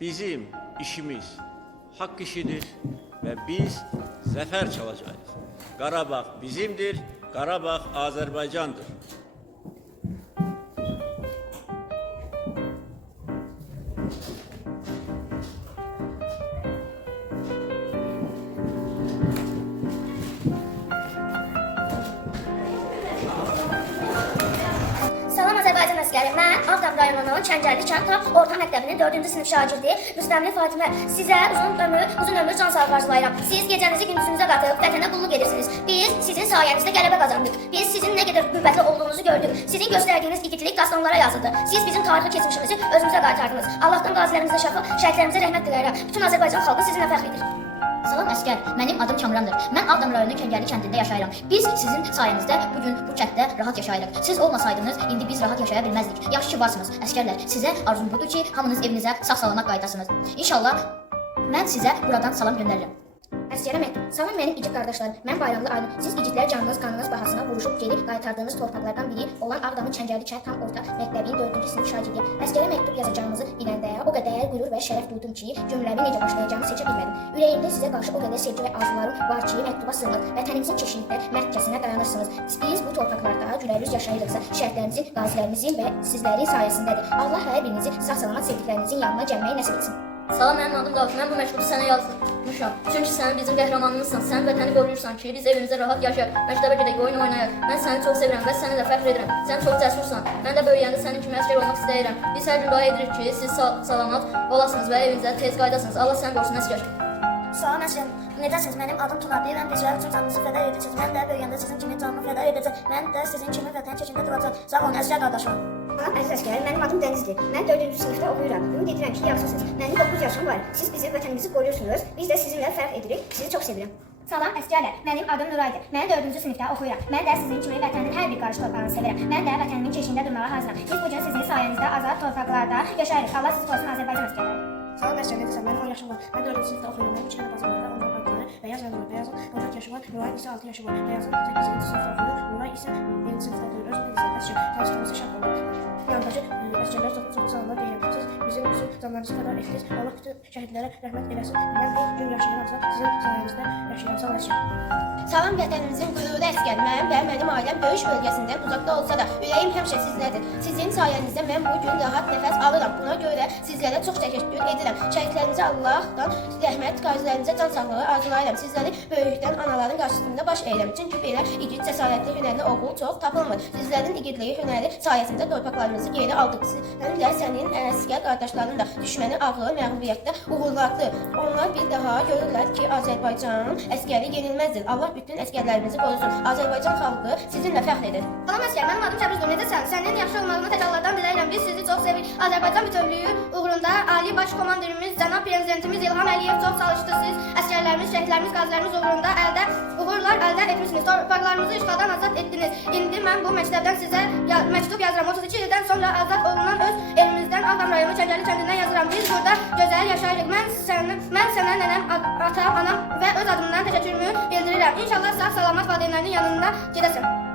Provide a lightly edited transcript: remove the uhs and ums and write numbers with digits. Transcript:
Bizim işimiz hak işidir ve biz zafer çalacağız. Qarabağ bizimdir, Qarabağ Azerbaycan'dır. Salam Azərbaycan əsgəri. Mən Ağdam rayonunun Kəngərli kənd orta məktəbinin 4-cü sinif şagirdi Rüstəmli Fatimə. Sizə uzun ömür, can sağlığı arzulayıram. Siz gecənizi gündüzünüzə qatıb vətənə qulluq edirsiniz. Biz sizin sayənizdə qələbə qazandık. Biz sizin nə qədər qüvvətli olduğunuzu gördük. Sizin göstərdiyiniz igidlik dastanlara yazıldı. Siz bizim tarixi keçmişimizi özünüzə qaytardınız. Allahdan qazilərimizə şəfa, şəhidlərimizə rəhmət diləyirəm. Bütün Azərbaycan xalqı sizinlə fəxr edir. Salam əskər, mənim adım Kamrandır. Mən Ağdam rayonunun Kəngərli kəndində yaşayıram. Biz sizin sayənizdə bugün bu kənddə rahat yaşayırıq. Siz olmasaydınız, indi biz rahat yaşaya bilməzdik. Yaxşı ki varsınız, əskərlər. Sizə arzum budur ki, hamınız evinizə sağ-salamat qayıtasınız. İnşallah mən sizə buradan salam göndərirəm. Əsgərə məktub. Salam mənim igid qardaşlarım. Mən Bayramlı Aydın. Siz igidlər canınız, qanınız bahasına vuruşub geri qaytardığınız torpaqlardan biri olan Ağdamın Kəngərli kənd tam orta məktəbinin 4-cü sinif şagirdiyəm. Əsgərə məktub yazacağımızı biləndə o qədər qürur və şərəf duydum ki, cümləmi necə başlayacağımı seçə bilmədim. Ürəyimdə sizə qarşı o qədər sevgi və arzularım var ki, məktuba sığmır. Vətənimizin keşiyində mərkəzinə dayanırsınız. Biz bu torpaqlarda gülərüz yaşayırıqsa, şəhidlərimizin, qazilərimizin və sizlərin sayəsindədir. Allah hər birinizi sağ-salamat sevdiklərinizin yanına gəlməyi nəsib etsin. Salam, mənim adım Davut. Mən bu məktubu sənə yazmışam. Çünki sən bizim qəhrəmanımızsan. Sən vətəni qoruyursan ki, biz evimizdə rahat yaşayaq, məktəbə gedək, oyun oynayaq. Mən səni çox sevirəm və sənə də fəxr edirəm. Sən çox cəsursan. Mən də böyüyəndə sənin kimi əsgər olmaq istəyirəm. Biz hər gün dua edirik ki, siz salamat olasınız və evinizə tez qaydasınız. Allah səni qorusun əsgər. Salam əsgər. Necəsiniz? Mənim adım Tunabi. Mən bizlər üçün canınızı fəda edəcəksiniz. Mən də böyüyəndə sizin kimi canımı fəda edəcəm. Mən də sizin kimi vətən keçində duracağam. Sağ olun əsgər qardaşım. Salam əziz əsgər, mənim adım Dənizdir. Mən 4-cü sinifdə oxuyuram. Ümid edirəm ki, yaxşısınız. Mənim 9 yaşım var. Siz bizim vətənimizi qoruyursunuz. Biz də sizinlə fərq edirik. Sizi çox sevirəm. Salam əsgərlər, mənim adım Nuraydır. Mən 4-cü sinifdə oxuyuram. Mən də sizin kimi vətənin hər bir qarış torpağını sevirəm. Mən də vətənimin keşiyində durmağa hazıram. Biz bugün sizin sayənizdə azad torpaqlarda yaşayırıq. Allah sizi qorusun Azərbaycan əsgərləri. Salam əsgər, necəsən? Mənim 10 yaşım var. Mən 4-cü sinifdə oxuyuram. Mənim 2 dənə bacım var. Onların adları Bəyaz və Nur. Bəyazın 14 yaşı var. Nuray isə 6 yaşı var. Bəyazın 8-ci sinifdə oxuyur. Nuray isə 1-ci sinifdə oxuyur. Özü də əsgər. Tanışdığımızda şərt oldu. Yandakı əsgərlər çox sağlamlar deyirəm. Siz bizim canlarınızı fəda etdiniz. Allah bütün şəhidlərə rəhmət eləsin. Mən bu gün yaşayıramsa sizin sayənizdə yaşayıram. Sağ olasın. Salam vətənimizin qürurlu əsgər, mənim və mənim ailəm döyüş bölgəsindən uzaqda olsa da ürəyim həmişə sizinlədir. Sizin sayənizdə mən bu gün rahat nəfəs alıram. Buna görə sizlərə çox təşəkkür edirəm. Şəhidlərimizə Allahdan rəhmət, qazilərimizə can sağlığı arzulayıram. Sizləri böyükdən anaların qarşısında baş əyirəm. Çünki belə igid, cəsarətli, hünərli oğul çox tapılmır. Sizlərin igidliyi, hünəri sayəsində torpaqlarımızı geri aldıq. Sənin də sənin əsgər qardaşların da düşməni ağır məğlubiyyətdə uğurladı. Onlar bir daha görürlər ki, Azərbaycan əsgəri yenilməzdir. Allah bütün əsgərlərimizi qorusun. Azərbaycan xalqı sizinlə fəxr edir. Salam əsgər, mənim adım Təbrizdir. Necəsən? Sənin yaxşı olmağını tək Allahdan diləyirəm. Biz sizi çox sevirik. Azərbaycan bütövlüyü uğrunda Ali Baş Komandirimiz, cənab prezidentimiz İlham Əliyev çox çalışdı. Siz əsgərlərimiz, şəhidlərimiz, qazilərimiz uğrunda uğurlar əldə etmişsiniz. Torpaqlarımızı işğaldan azad etdiniz. İndi mən bu məktəbdən sizə məktub yazıram. 32 ildən sonra azad olunan öz elimizdən Ağdam rayonu Kəngərli kəndindən yazıram. Biz burada gözəl yaşayırıq. Mən sənə nənəm, atam, anam və öz adımdan təşəkkürümü bildirirəm. İnşallah sağ salamat valideynlərinin yanında gedəsən.